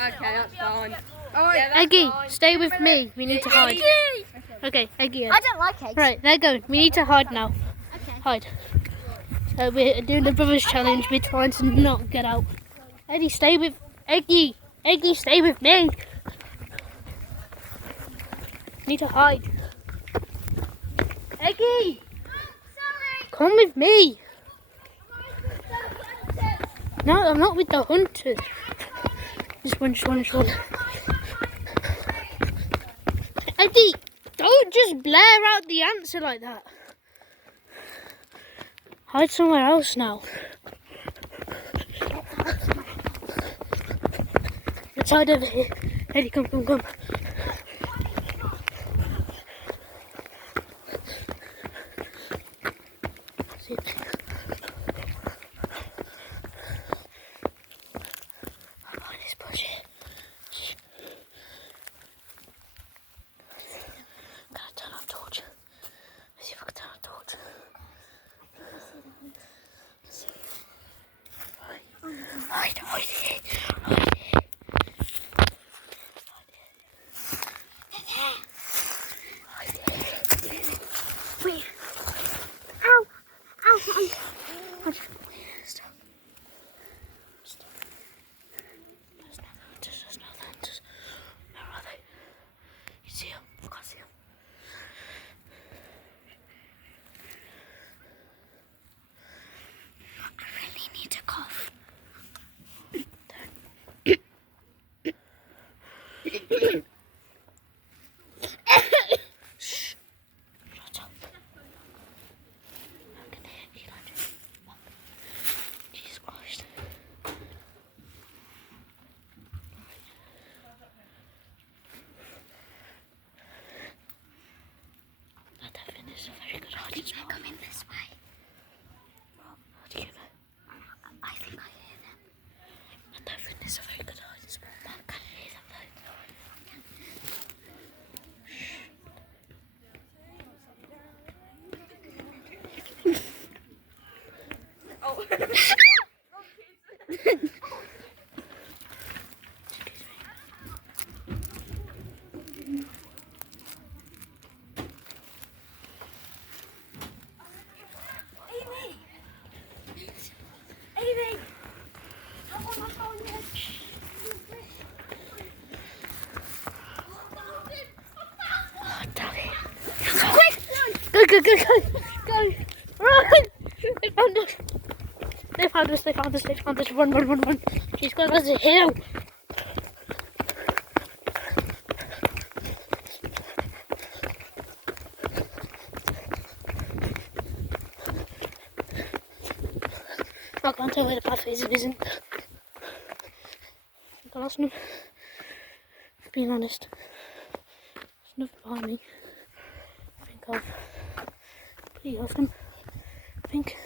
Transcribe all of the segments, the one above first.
Okay, that's fine. Oh, yeah, that's Eggy, fine. stay with me. We need to hide. Okay, Eggy. I don't like eggs. Right, they're going. We need to hide now. Okay. Hide. So we're doing the brothers challenge. We're trying to not get out. Eddie, stay with Eggy. Eggy, stay with me. Need to hide. Eggy, Sorry. come with me. No, I'm not with the hunters. Just one. Eddie, don't just blare out the answer like that. Hide somewhere else now. Let's hide over here. Eddie, come. See it. I'm behind this bush here. Shh. Can I turn on a torch? Let's see if I can turn on a torch. Hide here. Wait. Ow. Stop. There's no hunters. Where are they? You see them? I can't see them. I really need to cough. Shh. Shut up. I can hear you. Jesus Christ. I don't think this is a very good hiding spot. They're coming this way. How do you know? I think I hear them. I don't think this is a very good hiding spot. I can hear them though. Amy! I want my phone here. Oh, damn it. Quick! Go. Run! They found us. Run. She's got us a hill. I can't tell where the path is. It isn't. I think I lost them. Being honest. There's nothing behind me. I think I've pretty lost them. I think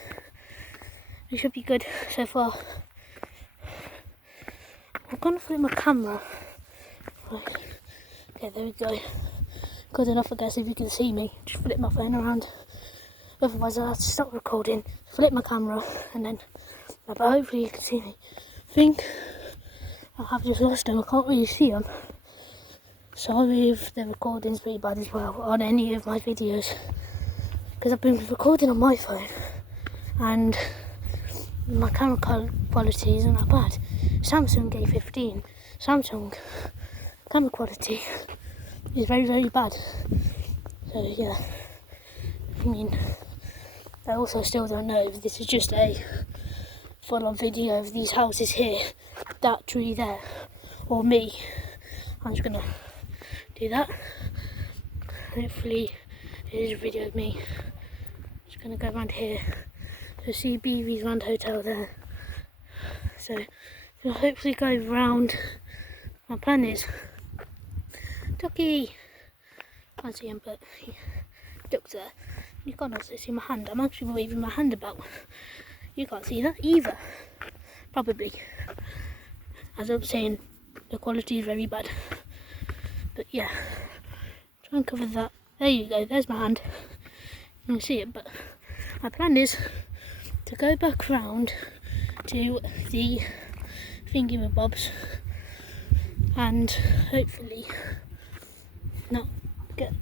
we should be good so far. I'm gonna flip my camera. Right. Okay, there we go. Good enough, I guess, if you can see me. Just flip my phone around. Otherwise, I'll have to stop recording, flip my camera, and then. But hopefully, you can see me. I think I have just lost them. I can't really see them. Sorry if the recording's pretty bad as well on any of my videos. Because I've been recording on my phone. And my camera quality isn't that bad. Samsung A15. Samsung camera quality is very, very bad. So yeah, I mean, I also still don't know if this is just a full-on video of these houses here, that tree there, or me. I'm just gonna do that. Hopefully it is a video of me. Just gonna go around here. So see BV's Land Hotel there. So we'll hopefully go round. My plan is Ducky. Can't see him, but he ducks there. You can't also see my hand. I'm actually waving my hand about. You can't see that either. Probably. As I was saying, the quality is very bad. But yeah, try and cover that. There you go. There's my hand. You can see it. But my plan is to go back round to the thingy with Bob's and hopefully not get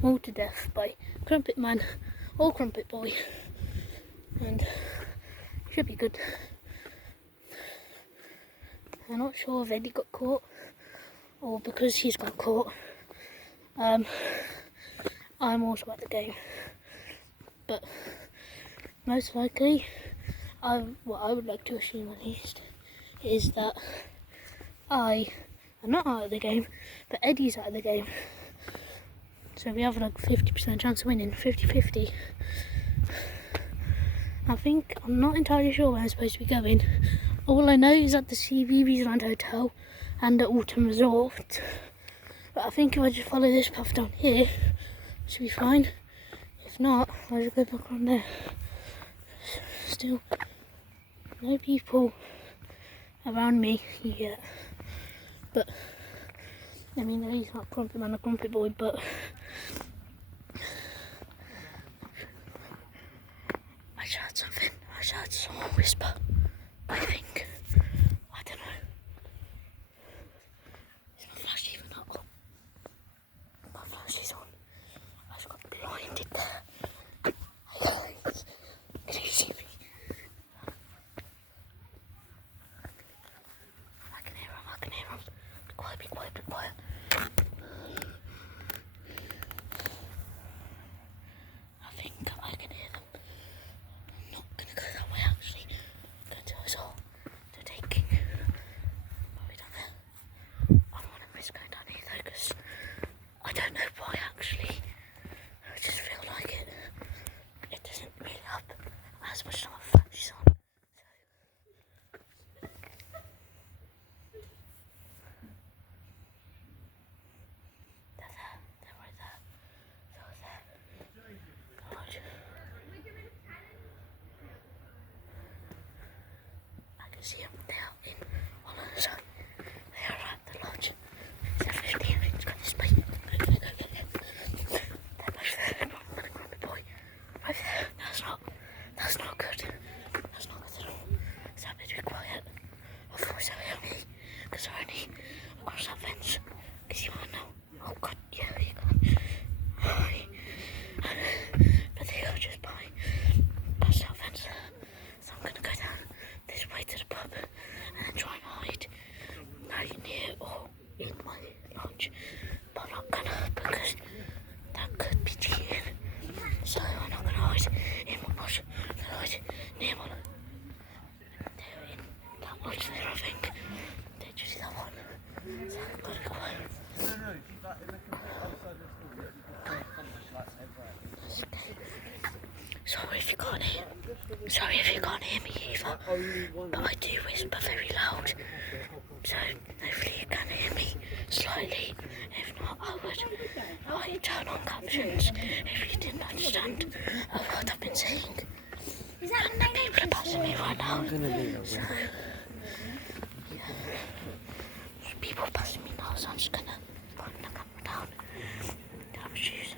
mauled to death by Crumpet Man or Crumpet Boy, and should be good. I'm not sure if Eddie got caught or because he's got caught. I'm also at the game, but most likely, what I would like to assume at least, is that I am not out of the game, but Eddie's out of the game. So we have like 50% chance of winning, 50-50. I'm not entirely sure where I'm supposed to be going. All I know is that the CBeebies Land Hotel and the Autumn Resort. But I think if I just follow this path down here, it should be fine. If not, I'll just go back on there. Still, no people around me yet. But, I mean, he's not Crumpet Man or Crumpet Boy, but I should add something. I should add someone whisper. I think. I don't know. Is my flash even up? My flash is on. I just got blinded there. Hey guys, can you see me? I can hear him. Be quiet. I think I can hear them. I'm not gonna go that way actually. I'm gonna tell us all. They're taking. Probably down there. I don't want to risk going down here though, because I don't know why actually. I just feel like it doesn't really have as much time flashes on. They're there. They're right there. They're there. The lodge. I can see them. They are in on the other side. They are at the lodge. It's 15 minutes. Got this place. Go. They're both there. Grumpy Boy. Both there. That's not good. That's not good at all. So I better be quiet. Of course they'll hear me. Because they're only across that fence. Because you might know. Oh god, yeah, you can. But they are just past that fence. So I'm gonna go down this way to the pub and then try and hide right near or in my lodge. But I'm not gonna, because that could be cheating. So I'm not gonna hide in my lodge. I'm gonna hide near one. They're in that lodge there, I think. Did you see that one? So I've got to be quiet. Sorry if you can't hear me either, but I do whisper very loud, so hopefully you can hear me slightly. If not, I turn on captions if you didn't understand what I've been saying. And people are passing me right now, so yeah. People are passing me now, so I'm just gonna put the camera down. Grab my shoes.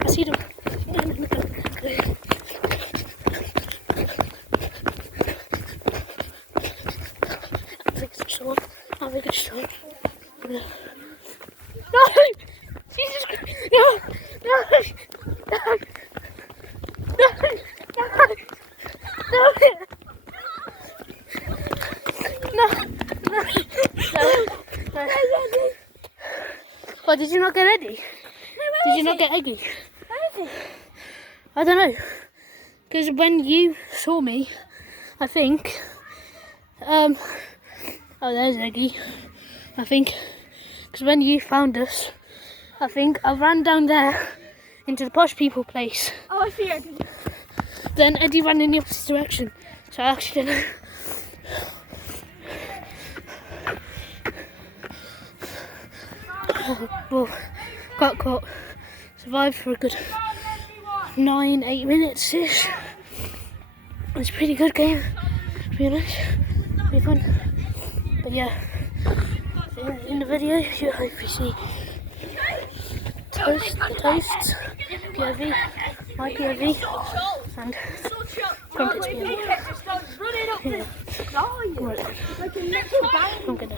I see them. Have a good start. No! Jesus Christ! No! What, did you not get Eddie? Did you not get Eggy? I don't know. Because when you saw me, I think, oh, there's Eggy. I think, because when you found us, I think I ran down there into the posh people place. Oh, I see her. Then Eddie ran in the opposite direction, so I actually didn't. Well, got caught. Survived for a good 9-8 minutes-ish. It was a pretty good game, to be honest. Pretty fun. But yeah, in the video you'll hopefully see toasts, POV, my POV, and Crumpet's POV. Yeah. Right. I'm gonna